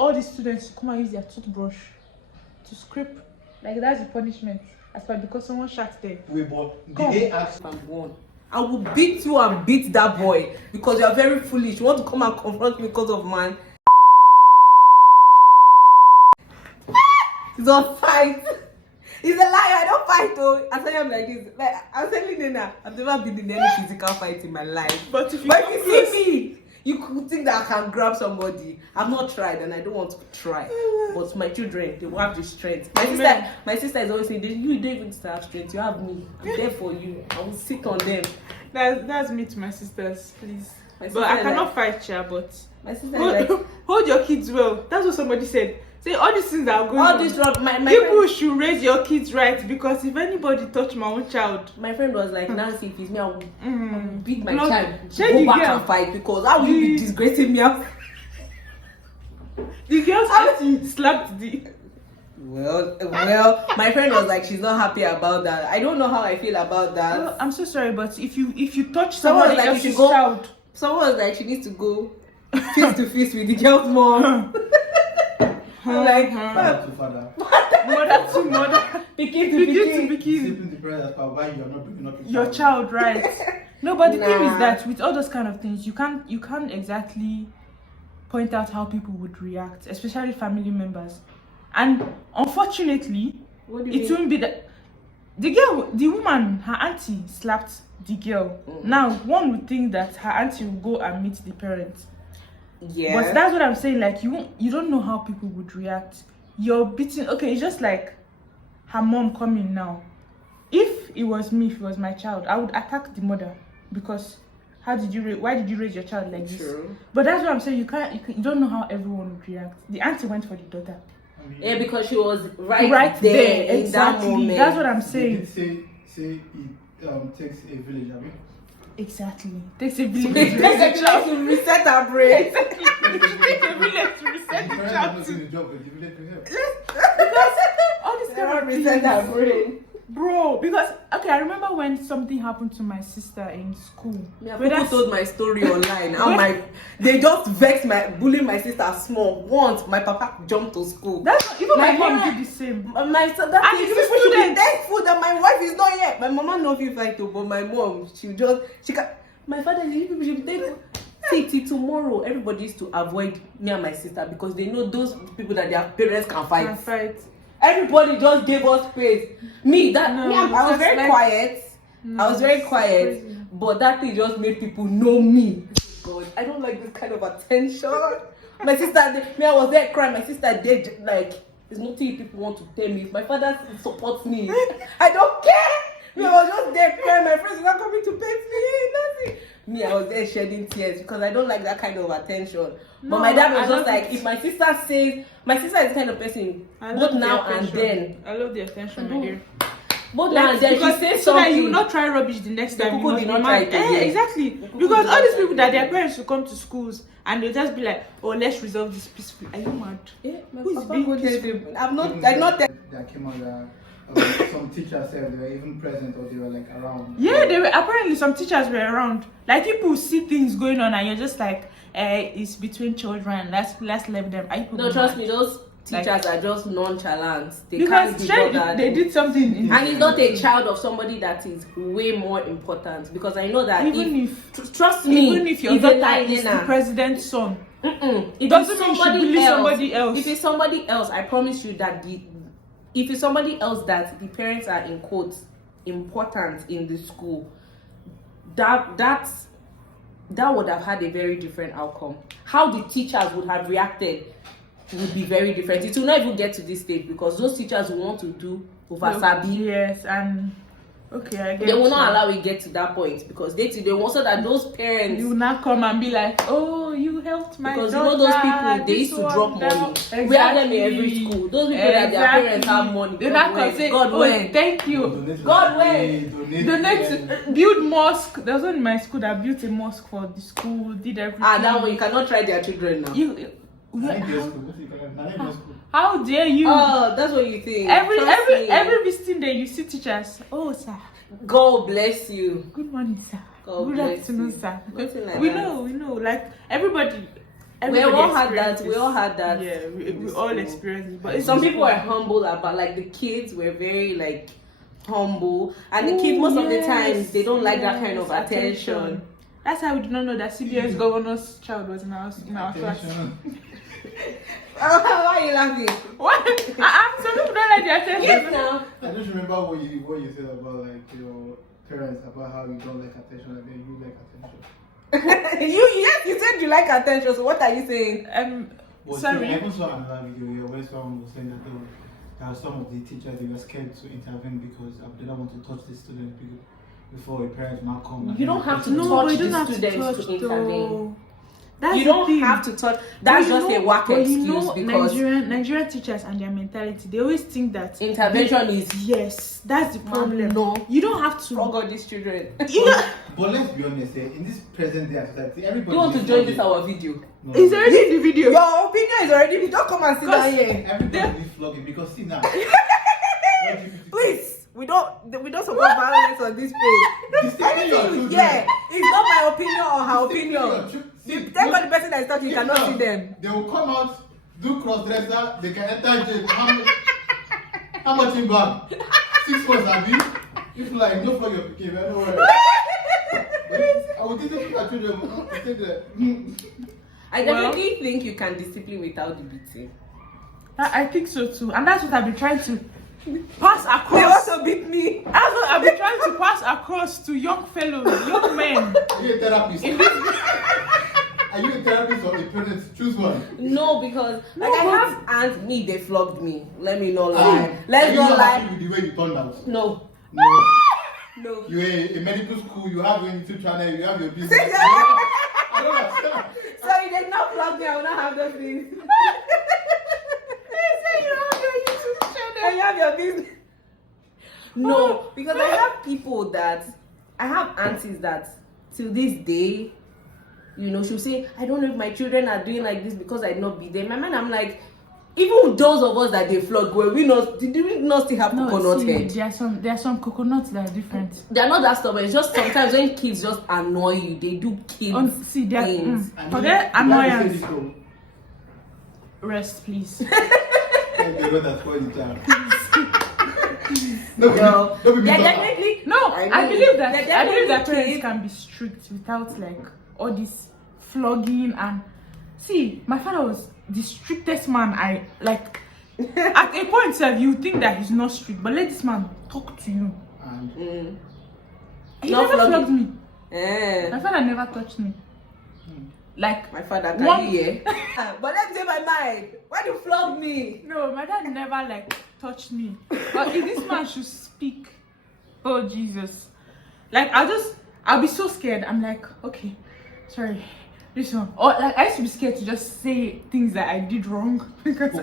all the students to come and use their toothbrush to scrape. Like that's the punishment. As far because someone shot them. Wait, but did they ask? I'm one. I will beat you and beat that boy because you are very foolish. You want to come and confront me because of man. He's on fight. He's a liar. I don't fight though. I tell him like this. Like I'm telling you now, I've never been in any physical fight in my life. But if you see me, you could think that I can grab somebody. I've not tried and I don't want to try. But my children, they will have the strength. My sister is always saying, you don't even have strength. You have me. I'm there for you. I will sit on them. That's me to my sisters, please. But I cannot fight you, but my sister hold your kids well. That's what somebody said. Say all these things that are going all on. This my people should raise your kids right, because if anybody touch my own child, my friend was like, Nancy, if it's me, I will beat my child. Go back and fight, because how will you be disgracing me? The girls actually slapped the. Well, my friend was like, she's not happy about that. I don't know how I feel about that. Well, I'm so sorry, but if you touch somebody else's child, someone was like, she needs to go face to face with the girl's mom. Like father to father, mother to mother, begin to begin. Sleeping the parents, but why you are not bringing up your child, right? No, but the thing is that with all those kind of things, you can't exactly point out how people would react, especially family members. And unfortunately, it won't be that the woman, her auntie slapped the girl. Now one would think that her auntie will go and meet the parents. Yeah, but that's what I'm saying. Like you don't know how people would react. You're beating. Okay, it's just like her mom coming now. If it was me, if it was my child, I would attack the mother, because why did you raise your child like this? True. But that's what I'm saying. You don't know how everyone would react. The auntie went for the daughter. Yeah, because she was right there in exactly. That moment. That's what I'm saying. Say it takes a village, I mean. Exactly. Takes a village. Takes a child to reset our brain. Exactly. Takes a village to reset the child. Because all this kind of reset our brain. Bro, because I remember when something happened to my sister in school. Yeah, people told my story online. They just vexed bullying my sister small. Once my papa jumped to school. That's even my mom did the same. People should be thankful that my wife is not here. My mama knows you fight, but my mom, my father, people should be thankful. See, tomorrow everybody is to avoid me and my sister, because they know those people that their parents can fight. Everybody just gave us space. I was very quiet. I was very quiet. Crazy. But that thing just made people know me. God, I don't like this kind of attention. My sister, I was there crying. My sister did there's nothing people want to tell me. If my father supports me, I don't care. I was just there crying. My friends were not coming to pet me. Nothing. I was there shedding tears because I don't like that kind of attention. But my dad was just like, if my sister says, my sister is the kind of person, both now and then. I love the attention, my dear. Both now and then, she says so something. that you will not try rubbish the next time. People did not try it again. Exactly. Because all these people that their parents will come to schools and they'll just be like, oh, let's resolve this peacefully. Are you mad? Yeah, who's being peaceful? I'm not there. That came out some teachers said they were even present, or they were like around. Yeah, they were. Apparently some teachers were around. Like people see things going on and you're just like, it's between children, let's leave them. No, trust me, those teachers are just nonchalant. Because they did something and it's not a child of somebody that is way more important, because I know that even if your daughter is the president's son, it doesn't mean somebody else. If it's somebody else, I promise you that if it's somebody else that the parents are in quotes important in the school, that would have had a very different outcome. How the teachers would have reacted would be very different. It will not even get to this stage, because those teachers will want to do over-sabi. Yes, and okay, I get they will not allow it get to that point, because they want so that those parents, you will not come and be like, oh, you helped my because daughter. You know those people, they used to drop money. Exactly. We have them in every school. Those people that their parents have money, they not come say, God when, thank you, God when, donate, build mosque. There was one in my school that built a mosque for the school, did everything. That one you cannot try their children now. How dare you? Oh, that's what you think. Every visiting day you see teachers. Oh, sir. God bless you. Good morning, sir. God Good bless afternoon, you. sir. Like we know. Like everybody, We everybody all had that. experiences- We all had that. Yeah, we in the all school. experienced it. But it's Some just people are fun. humble about, like, the kids were very like humble, and the kids most of the time they don't like that kind of Yes, attention. That's how we did not know that CBS governor's child was in our class. Attention. Why are you laughing? What? Some people don't like the attention. Yes, now. I just remember what you said about like your parents, about how you don't like attention and then you like attention. You said you like attention. So what are you saying? But Sorry. I even saw another video here where someone was saying that there are some of the teachers, they were scared to intervene because they don't want to touch the student before a parent might come. You don't have to No, touch but you the don't have to students touch to intervene. though. That's You the don't thing. have to touch. That's But you just know- a whack but excuse you know, because Nigerian teachers and their mentality, they always think that intervention is yes, that's the problem. no. You don't have to. Forgot these children. You know, But let's be honest, in this present day society, everybody. You want to is join this flogging. our video? No, it's already in the video. Your opinion is already. Don't come and sit down here. Everybody is flogging because see now. Please, we don't support violence on this page. Anything, yeah, it's not my opinion or her opinion. Thank God the person that is talking, you cannot see them. They will come out, do cross dresser, they can enter jail. How much in bag? 6 months, Abi. If like no flog your pikin, I don't worry. I will take the children. Take the. I definitely think you can discipline without the beating. I think so too, and that's what I've been trying to pass They across. also beat me. That's what I've been trying to pass across to young fellows, young men. Are you a therapist? Are you a therapist or a parent? Choose one. No, because No, like I but- have aunts, they flogged me. Let me not lie. Let's Are you not not lie. happy with the way you turned out? No, No. no. You are a medical school, you have your YouTube channel, you have your business. I don't understand. So you did not flog me. I will not have those things. And you have your business. No, because I have people that I have aunties that till this day, you know, she'll say, I don't know if my children are doing like this because I did not be there. My man, I'm like, even those of us that they flogged, did we not still have coconut see, head? there are some coconuts that are different. They're not that stubborn. It's just sometimes when kids just annoy you, they do kids See, they are things. forget annoyance. Rest, please. They know that's what it's Well, don't be they're bitter. definitely No, I mean, believe that. they're I believe that definitely parents kids. can be strict without like all this flogging and. See, my father was the strictest man. I like. At a point, sir, you think that he's not strict, but let this man talk to you. And He Not never flogging. flogged me. Eh. My father never touched me. Like My father One- can hear. But let me say my mind. Why do you flog me? no, my dad never like touched me. But if this man should speak, oh Jesus, like I'll be so scared. I'm like, okay, sorry, this one. Or like I used to be scared to just say things that I did wrong because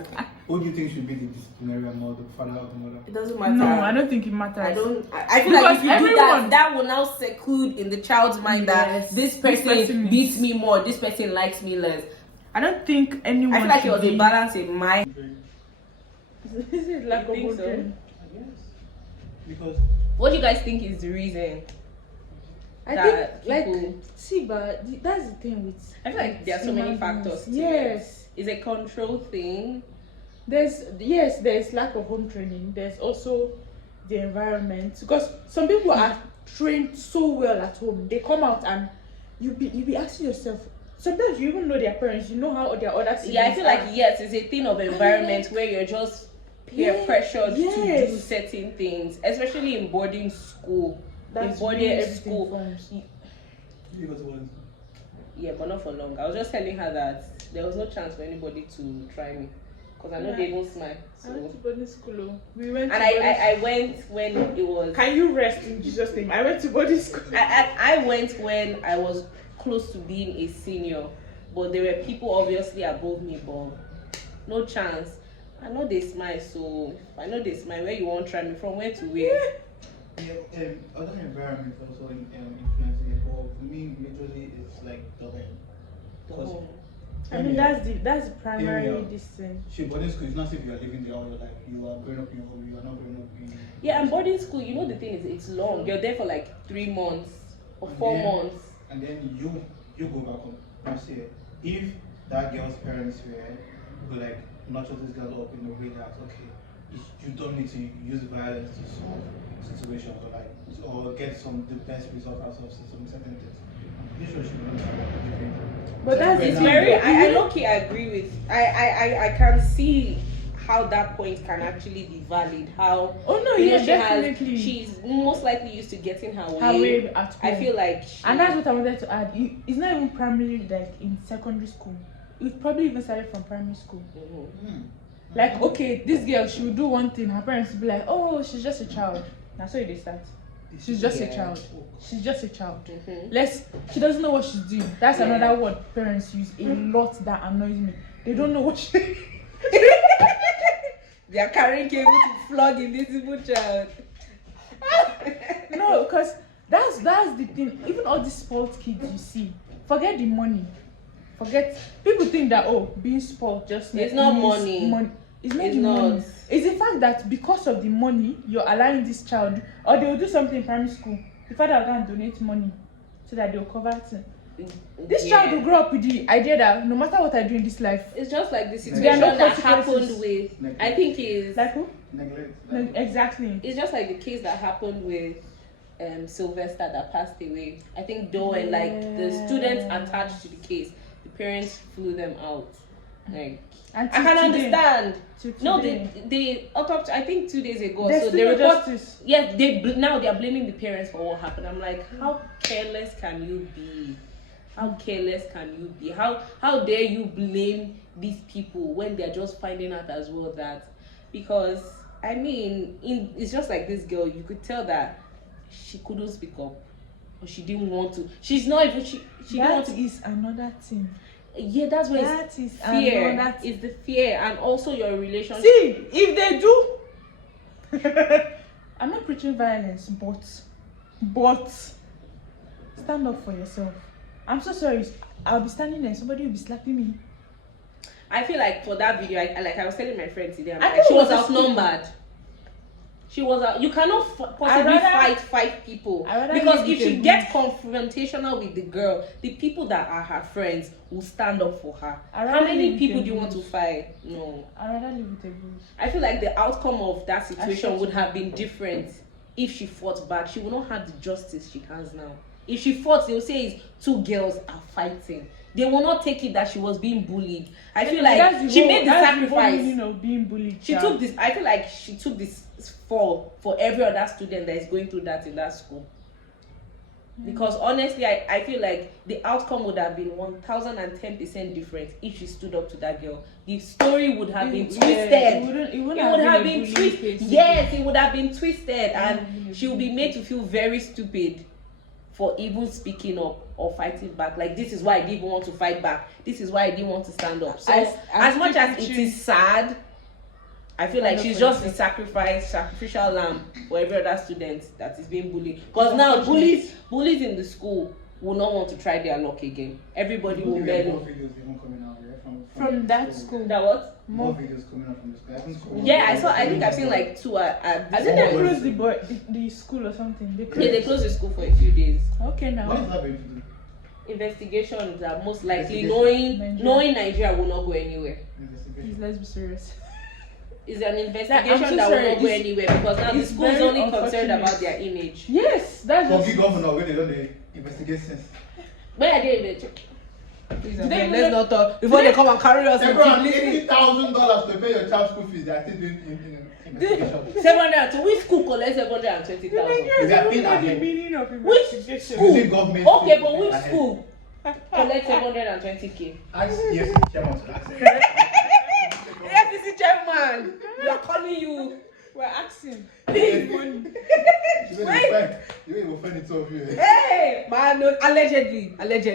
who do you think should be the disciplinarian or the father or the mother? It doesn't matter. no, I don't think it matters. I feel like if you do everyone- that will now seclude in the child's mind that Yes, this this person person beats is- me more, this person likes me less. I don't think anyone. I feel like it should was a be- balance in my. Is it like You a think good so? thing? Yes. Because What do you guys think is the reason? I That think people- like see, but that's the thing with. I feel like there are so many human beings. factors to Yes. It's a control thing. There's lack of home training. There's also the environment because some people are trained so well at home. They come out and you be asking yourself. Sometimes you even know their parents. You know how their other siblings Yeah, I feel like are. yes, it's a thing of environment where you're just peer Yeah, pressured to yes. do certain things, especially in boarding school. That's in boarding where everything school. forms. you got one. Yeah, but not for long. I was just telling her that there was no chance for anybody to try me because I know Yeah. they won't smile. I went to So, boarding school. Oh. We went. and to boarding I went when it was. Can you rest in Jesus' name? I went to boarding school. I went when I was close to being a senior, but there were people obviously above me, but no chance. I know they smile, so I know they smile. Where you won't try me from? Where to where? Yeah, other environments also influencing it, but for me, majorly it's like double. Because Oh. I mean that's the primary Yeah. this thing. boarding school is not as if you are living there all your life. You are growing up in your home, you are not growing up in. Yeah, and boarding school, you know the thing is it's long. You're there for like 3 months or 4 Yeah. months. And then you go back home. You say, if that girl's parents were like nurture this girl up in a way that okay, you don't need to use violence to solve situations or get the best result out of some certain things. I'm pretty sure she will understand. But that's It's it. very. I low-key agree with. I can see how that point can actually be valid. How Oh no, you know, yeah, definitely. she's most likely used to getting her Her way. way at home. I feel like And that's what I wanted to add. It's not even primarily like in secondary school. It probably even started from primary school. Like, okay, this girl, she will do one thing. Her parents will be like, oh, she's just a child. That's how they start. She's just a child. She's just a child. She doesn't know what she's doing. That's another word parents use a lot that annoys me. They don't know what she. They are carrying cable to flog invisible child. No, because that's the thing. Even all these spoiled kids you see, forget the money. People think that being spoiled just It's not means money. It's not It's the not. money. It's the fact that because of the money, you're allowing this child, or they will do something in primary school. The father will go and donate money so that they'll cover it. This child will grow up with the idea that no matter what I do in this life, It's just like the There situation are no that consequences. happened with. I think is like who? Neglect. No, exactly. it's just like the case that happened with Sylvester that passed away. I think though, and like the students attached to the case, the parents flew them out. Like And I can understand. No, today. they autopsy. I think 2 days ago. There's So still they no report. justice. Yes, now they are blaming the parents for what happened. I'm like, how careless can you be? How careless can you be? How dare you blame these people when they're just finding out as well that, because I mean, it's just like this girl. You could tell that she couldn't speak up, or she didn't want to. She's not even she didn't want That to. is another thing. Yeah, that's where That it's is fear. another It's the fear, and also your relationship. See, if they do, I'm not preaching violence, but stand up for yourself. I'm so sorry. I'll be standing there, somebody will be slapping me. I feel like for that video, I was telling my friend today, I'm I like, think she it was was a outnumbered. She was out. You cannot possibly fight 5 people, I rather because leave if it she alone. gets confrontational with the girl, the people that are her friends will stand up for her. I rather How many leave it people do you alone. want to fight? No. I'd rather live with a bruise. I feel like the outcome of that I situation should. would have been different if she fought back. She would not have the justice she has now. If she fought, they will say it's 2 girls are fighting. They will not take it that she was being bullied. I feel like she made the sacrifice. meaning of being bullied. She took this. I feel like she took this fall for every other student that is going through that in that school. Because honestly, I feel like the outcome would have been 1000% different if she stood up to that girl. The story would have been twisted. It would have been twisted. Yes, it would have been twisted, and she would be made to feel very stupid for even speaking up or fighting back. Like, this is why I didn't even want to fight back. This is why I didn't want to stand up. So as much as it is sad, I feel like she's just the sacrificial lamb for every other student that is being bullied. Because now bullies in the school will not want to try their luck again. Everybody will mellow. Videos even coming out from that school. That what? More videos coming out from the school. I think Yeah, I think I've seen like 2 at I this think they point. closed the school or something. They closed the school for a few days. Okay, now. What is that going to do? Investigations are most likely Investigation. knowing Nigeria will not go anywhere. Investigation. Please, let's be serious. Is an I'm investigation so that will sorry. not go anywhere, because now the It's school is very only concerned unfortunate. about their image. Yes, that's For just. big governor, where they don't investigate since. Where are they in They Let's even- not talk before they come and carry us. They brought $80,000 to pay your child's school fees. They are still doing investigation. 700. Which school collects 720,000? They are paying the ahead. meaning of Which investigation. school? Using government Okay, fees but which ahead. school collects 720k? Ask yes, chairman to ask. Yes, this is chairman. We are calling you. We're asking. Please. You will offend it of you. Hey, man, no, allegedly. It's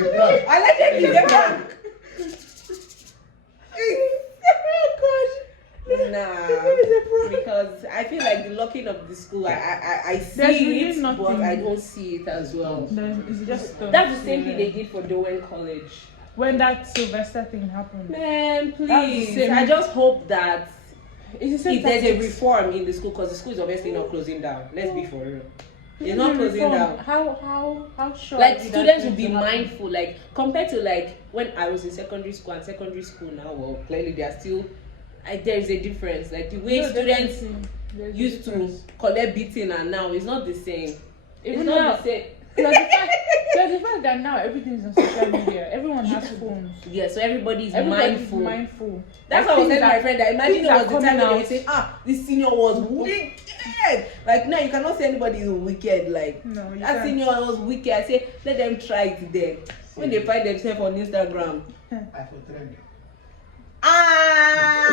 a plan. Allegedly, the bank. Nah, because I feel like the locking of the school, I see There's really it, nothing. but I don't see it as well. It's just That's the same thing they did for Dowen College. when that Sylvester thing happened. Man, That's the please. same- I just hope that It's the same if there's a tactics. reform in the school, because the school is obviously not closing down. Let's be for real. It's not closing down. How sure? Like students will be mindful, like compared to like when I was in secondary school and secondary school now, well clearly they are still there is a difference. Like the way students used to collect beating and now it's not the same. It's not the same. There's the fact that now everything is on social media. Everyone has phones. Yeah, so everybody's mindful. That's what I was telling my friend that imagine it was the time when they would say, this senior was wicked. Like now you cannot say anybody is wicked. Like no, that senior was wicked. I say let them try it then. When they find themselves on Instagram.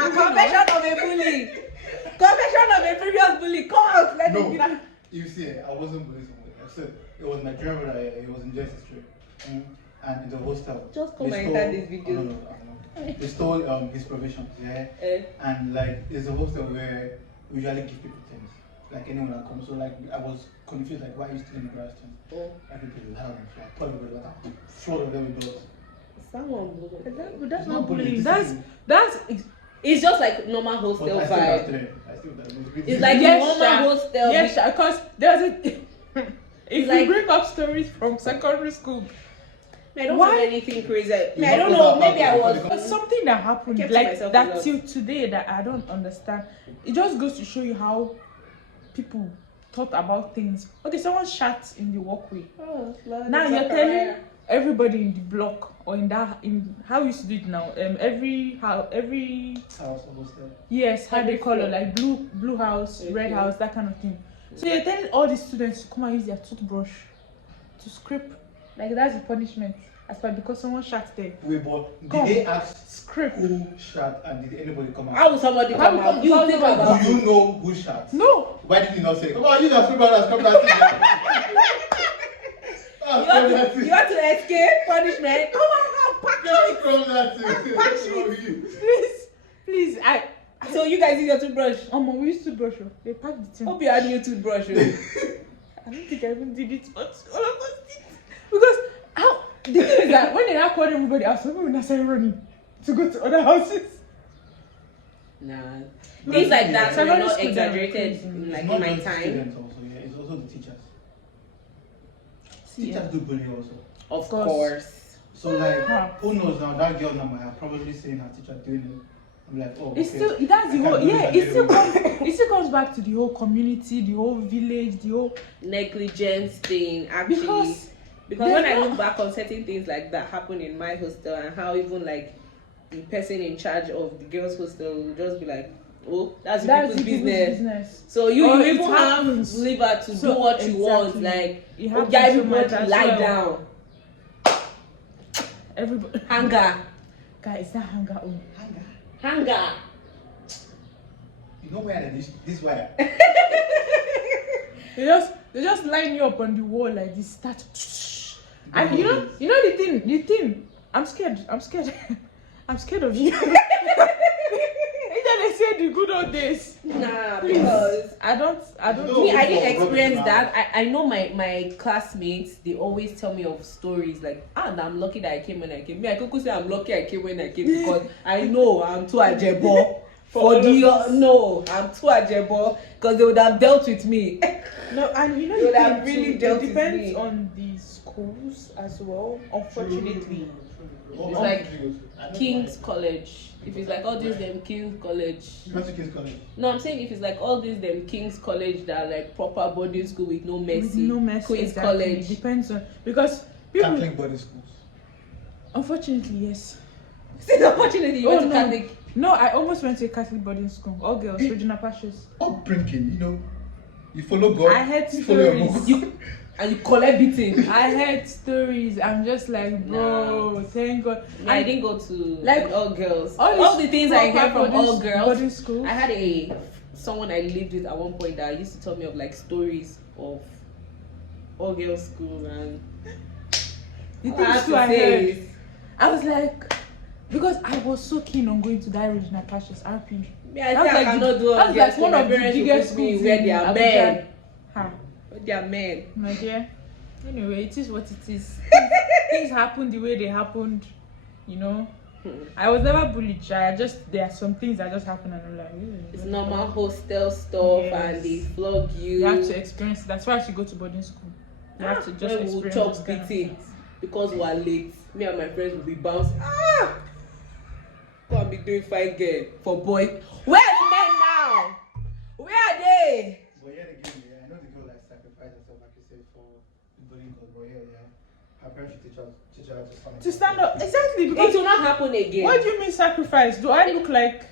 Confession of a bully. Confession of a previous bully. Come out. Let me get. You see, I wasn't bullied somebody. I said it was my German brother. He was in Jersey Street, and in the hostel. Just come and enter this video. No. They stole his provisions, yeah. And like it's a hostel where we usually give people things, like anyone that comes. So like I was confused, like why are you stealing the grass things? Everybody was having like told everybody like four of them with dogs. That's not bullying. It's just like normal hostel I vibe. still It's like normal hostel. Yes, because there's a. If like, you bring up stories from secondary school, I don't have anything crazy. I don't know. Maybe I was something that happened like that till today that I don't understand. It just goes to show you how people thought about things. Okay, someone shot in the walkway. Now you're telling everybody in the block or in how we used to do it now. Every house yes, how they call it, like blue house, red house, that kind of thing. So you're telling all the students to come and use their toothbrush to scrape, like that's the punishment. As far because someone shot there. Wait, but did they ask scrape who shot and did anybody come out? How will somebody come out? Do you know who shot? No. Why did you not say? Come on, use your scrape and scrape that thing. You want to escape punishment? Come on, pack it. Please, So you guys use your toothbrush? We used toothbrush. They packed the thing. Hope you had new toothbrush. I don't think I even did it, but all of us did. Because the thing is that when they now called everybody out, some people now started running to go to other houses. Nah. Things like that were not school exaggerated like in my time. Also, yeah, it's also the teachers. Teachers do bully also. Of course. So like, who knows now? That girl now might have probably seen her teacher doing it. I'm like, oh, it's still that's the whole it still comes back to the whole community, the whole village, the whole negligence thing actually. Because when I look back on certain things like that happened in my hostel and how even like the person in charge of the girls' hostel will just be like, oh, that's people's business. So you even have liver to do what you want, like everybody lie down. Everybody hanger. Guys, that hanger on. Hanger. You know where this wire? They just line you up on the wall like this. Start. And you know the thing. I'm scared. I'm scared of you. They say the good old days. Nah, because I don't. Me, I didn't experience that. I know my classmates. They always tell me of stories like, and I'm lucky that I came when I came. Me, I could say I'm lucky I came when I came because I know I'm too ajebo. I'm too ajebo because they would have dealt with me. No, and you know they would have really dealt with me. It depends on the schools as well. Unfortunately, it's like King's College. If it's like all these them King's College. You went to King's College? No, I'm saying if it's like all these them King's College that are like proper boarding school with no mercy. Queen's exactly. College. It depends on because people. Catholic boarding schools. Unfortunately, yes. Unfortunately, you went to Catholic. No, I almost went to a Catholic boarding school. All girls, Regina Pashas. Upbringing, you follow God. I heard you follow stories. And you collect beating. I heard stories. I'm just like, bro, thank God. I didn't go to like all girls. All the things I hear from all girls. Boarding school. I had someone I lived with at one point that used to tell me of like stories of all girls school and the things too I heard. I was like, because I was so keen on going to that Regina Pashas RP. Yeah, I cannot do all girls. That's one of the biggest schools where they are men. They are men. My dear. Anyway, it is what it is. Things happen the way they happened, I was never bullied, shy. There are some things that just happen, and I'm like, It's normal hostel stuff, Yes. and they flog you. You have to experience it. That's why I should go to boarding school. You have to just when we'll experience chop those kind of beating things. because we are late. Me and my friends will be bouncing. Go and be doing fine girl for boy. Where are the men now? Where are they? But yeah, again, I know the girl like sacrifice herself, like you said, for the bullying cause. But yeah, her parents should teach her To stand up, exactly. It Because will not happen again. what do you mean sacrifice? Do I look like?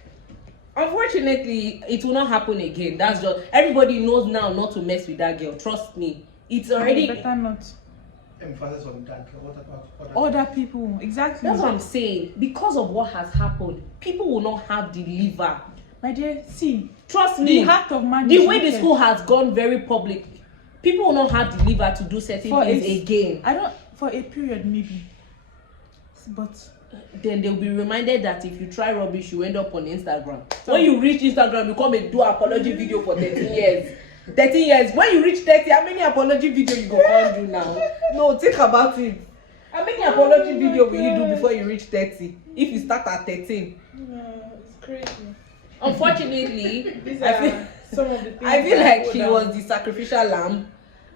Unfortunately, it will not happen again. That's just everybody knows now not to mess with that girl. Trust me. It's already. Better not. Emphasis on that girl. What about Other people, exactly. That's what I'm saying. Because of what has happened, people will not have the liver. My dear, see, Trust me. the heart of man. The is way the wicked. school has gone very public, people will not have the liver to do certain For things a- again. I don't, for a period maybe, but Then they'll be reminded that if you try rubbish, you end up on Instagram. When you reach Instagram, you come and do apology video for 13 years. 13 years. When you reach 30, how many apology video you go on do now? No, think about it. How many apology video will you do before you reach 30? If you start at 13. it's crazy. Unfortunately, These I are feel, some of the things. I feel that like go she down. was the sacrificial lamb,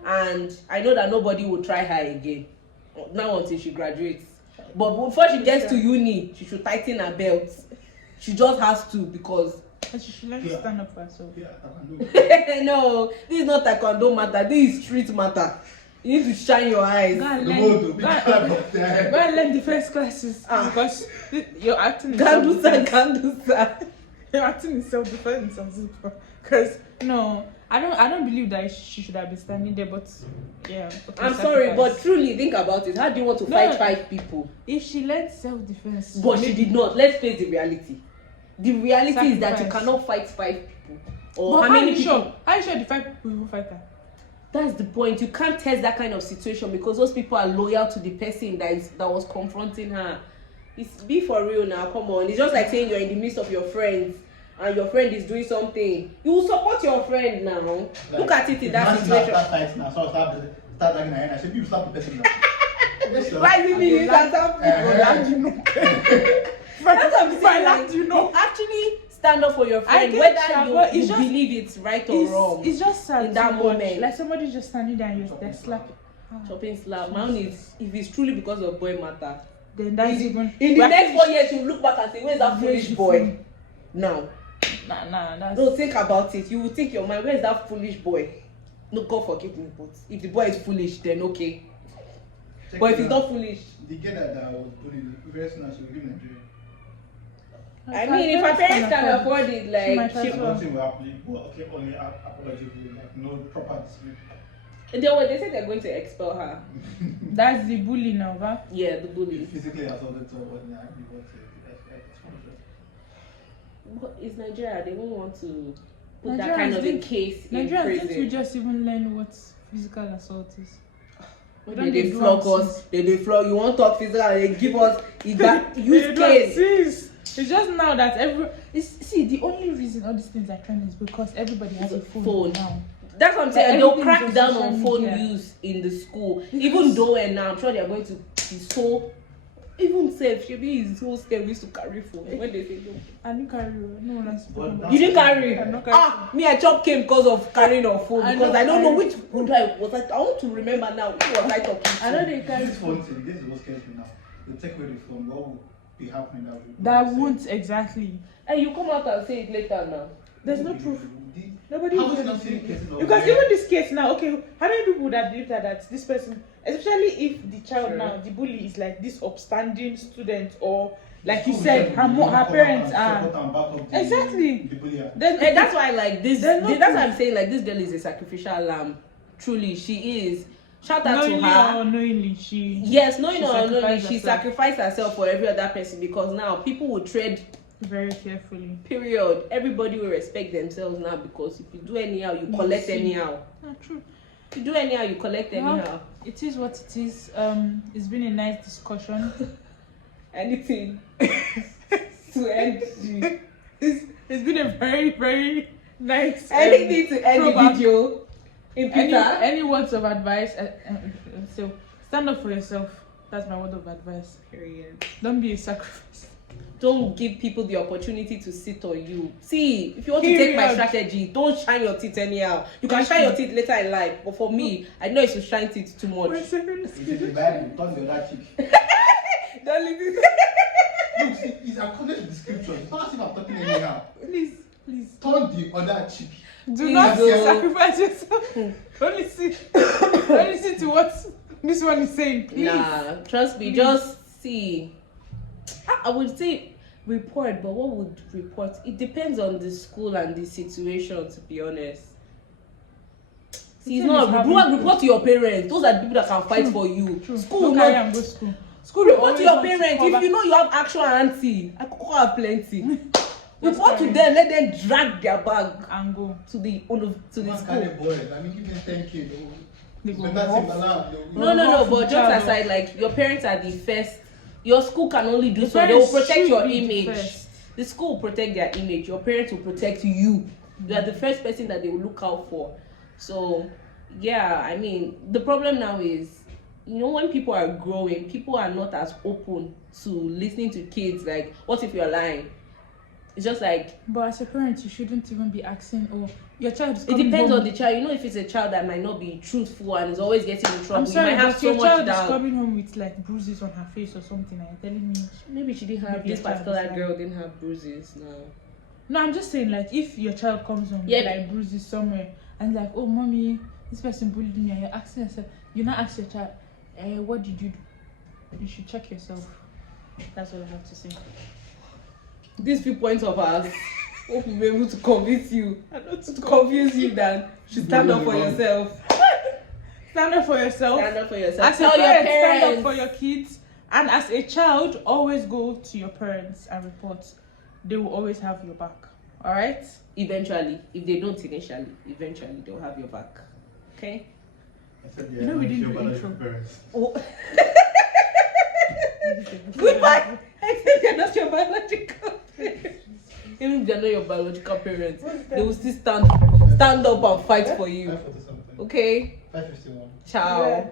and I know that nobody will try her again. Now until she graduates. But before she gets to uni, she should tighten her belt. She just has to because And she should learn to stand up for herself. Yeah, I can do. no, this is not taekwondo matter. This is street matter. You need to shine your eyes. Go and The learn, road to go be and- kind of there. go and learn defense classes because you're acting in Gandusa, self-defense. gandusa. You're acting in self-defense and super. Because no, I don't believe that she should have been standing there. But yeah, okay, I'm sorry, but sacrifice. truly think about it. How do you want to No. fight 5 people? If she learned self-defense, But she did not. Let's face the reality. The reality is that you Sacrifice. cannot fight 5 people. Or But how many you people? sure? Are you sure the 5 people will fight her? That's the point. You can't test that kind of situation because those people are loyal to the person that was confronting her. It's be for real now. Come on. It's just like saying you're in the midst of your friends and your friend is doing something. You will support your friend now. Look at it in that situation. Start fighting now, so I start dragging her in. I said, people start the person now. Yes, sir. Why did you land- start That's what I'm If I saying. laughed, you know. Actually stand up for your friend, get whether you, but you it's just- believe it's right or wrong. It's just sad in that to watch. moment. Like somebody just standing there and they're slapping. Chopping slap. My own is if it's truly because of boy matter. Then that's In even the we're next actually- 4 years, you look back and say, where's that foolish boy? Now, Nah, that's no, think about it. You will think your mind, where's that foolish boy? No, God forgive me, but if the boy is foolish, then okay. Check But if it he's out. not foolish, The girl that was bullied, very soon as she will leave Nigeria. I mean, if her parents can afford it, might like, as she, well. Nothing will happen. Well, okay, only apology, like no proper discipline. they say they're going to expel her. That's the bully now, huh? Yeah, the bully. Physically assaulted someone, yeah, But it's Nigeria. They won't want to put that Nigerians kind of a didn't- case in Nigerians, didn't we prison. just even learn what physical assault is? We don't They do flog am us. They flog. You want to talk physical? They give us. Use They don't case. cease. It's just now that see the only reason all these things are trending is because everybody has a phone now. That's what I'm saying. They'll Everything's crack on down social on phone media. use in the school. Because- Even though and now I'm sure they're going to be so. Even safe, Shebi is so scared we used to carry phone when they say no. I didn't carry. No one has But spoken. that- You didn't carry. I'm not carrying. Me, I chop came because of carrying a phone I because know I don't know carry. which who do I was. I want to remember now. Who was I talking to? I know they carry. This phone thing, this is what scares me now. They take away the phone, what will be happening that week? That won't exactly. And you come out and say it later now. There's no proof. Nobody How will is say not seeing anything. cases of Because rape? even this case now, okay, how many people would have believed that this person, especially if the child Sure. now, the bully is like this upstanding student, or like you School said, said her we don't her come parents out and are. support and back up the- Exactly. the bullier. Then And that's why like this. There's no That's why proof. I'm saying like this girl is a sacrificial lamb. Truly, she is. Shout out to knowingly her. or unknowingly, she. Yes, knowing She or unknowingly, sacrificed she herself. sacrificed herself for every other person because now people will tread. Very carefully. Period. Everybody will respect themselves now because if you do anyhow, you collect see. anyhow. True. If you do anyhow, you collect anyhow. Well, it is what it is. It's been a nice discussion. Anything to end. It's been a very, very nice. Anything to end the throwback. video. In Peter. Any words of advice? So stand up for yourself. That's my word of advice. Period. Don't be a sacrifice. Don't give people the opportunity to sit on you. See, if you want to take my strategy, don't shine your teeth anyhow. You can shine your teeth later in life, but for me, I know it's to shine teeth too much. It's in the Bible. Turn the other cheek. Don't leave it. Look, see, it's according to the scripture. It's not as if I'm talking anyhow. Please. Turn the other cheek. Do not sacrifice yourself. Only listen to what this one is saying, please. Nah, trust me, just see. I would say report, but what would report? It depends on the school and the situation, to be honest. See, it's not report to your parents. Those are the people that can fight for you. True. School, Don't carry and go school. School, report to your parents. If you know you have actual auntie, I could have plenty. Report to them, let them drag their bag and go to the school. Boys. I mean, give them 10K. No, but just aside, like, your parents are the first. Your school can only do so. They will protect your image. The school will protect their image. Your parents will protect you. You are the first person that they will look out for. So, yeah, I mean, the problem now is, when people are growing, people are not as open to listening to kids. Like, what if you're lying? It's just like... But as a parent, you shouldn't even be asking, your child is coming home. It depends on the child. If it's a child that might not be truthful and is always getting in trouble, I'm sorry, you might have so much doubt. Your child is coming home with like bruises on her face or something, and you're telling me... Maybe she didn't have... This particular girl didn't have bruises, No, I'm just saying, like, if your child comes home with like bruises somewhere, and like, oh, mommy, this person bullied me, and you're asking yourself, you not ask your child, what did you do? You should check yourself. That's all I have to say. These few points of ours, hope we'll be able to convince you, to confuse you that you should stand up for yourself. Stand up for yourself. Stand up for yourself. As a parent, stand up for your kids. And as a child, always go to your parents and report. They will always have your back. Alright? Eventually. If they don't initially, eventually they'll have your back. Okay? I said, we didn't do intro. Oh. Goodbye. I said they're not your biological parents. Even if they're not your biological parents, they will still stand up and fight for you. Okay? 551. Ciao. Yeah.